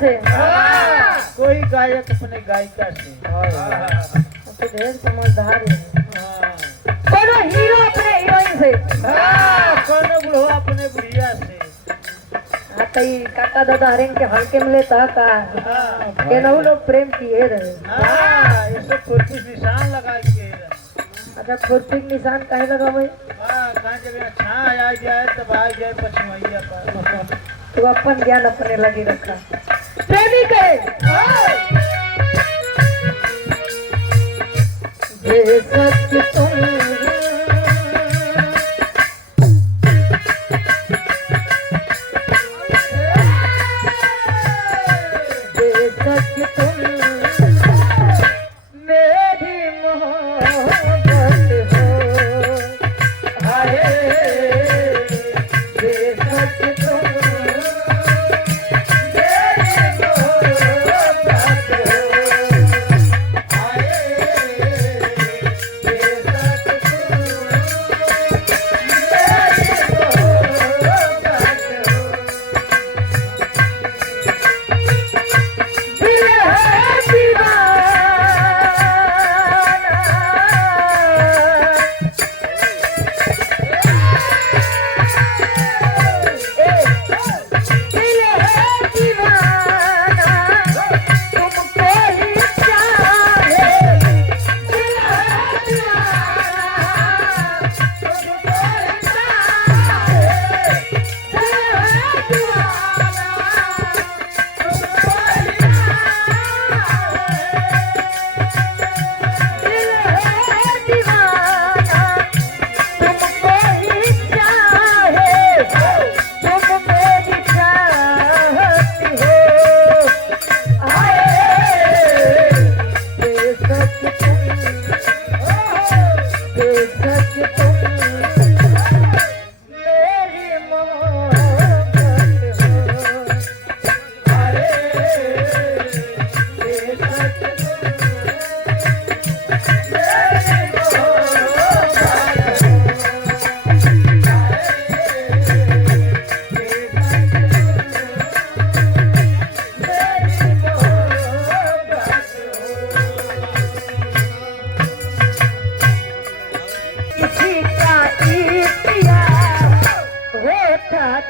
से। कोई गायक अपने गायिका से। तो ढेर समझदार है। कोनो हीरो अपने हीरोइन से। कोनो बुढ़ो अपने बुढ़िया से। कई काका दादा हरेंग के हल्के मिले ता का केनहु लोग प्रेम किए रहे। ये सब खुरपी निशान लगा के। अच्छा खुरपी निशान काहे लगा भाई? कहाँ जगह छाँ आ जाए तब आ जाए पछमैया पर। तू अपन ज्ञान अपने लगी रखा। प्रेमी के बेशक तुम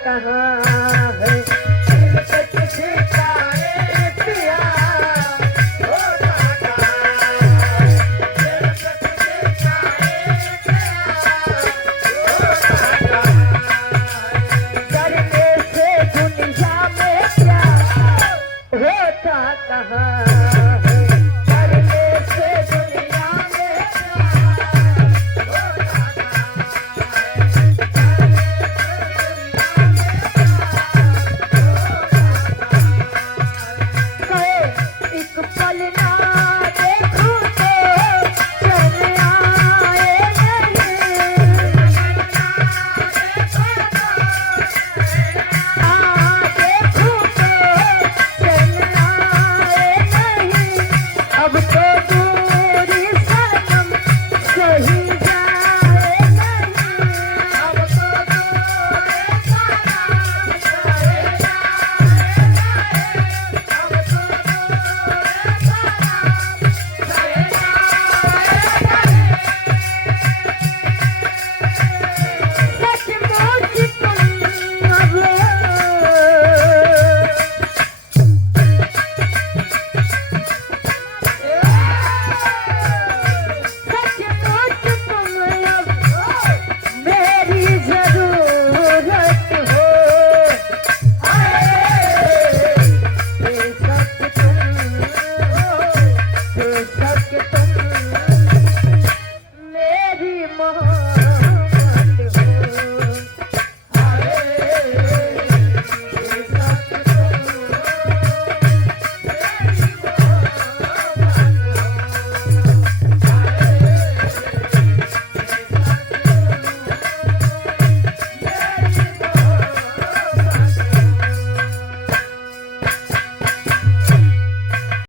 कहाँ है करने से दुनिया में क्या होता कहाँ है करने से दुनिया में मेरी मोह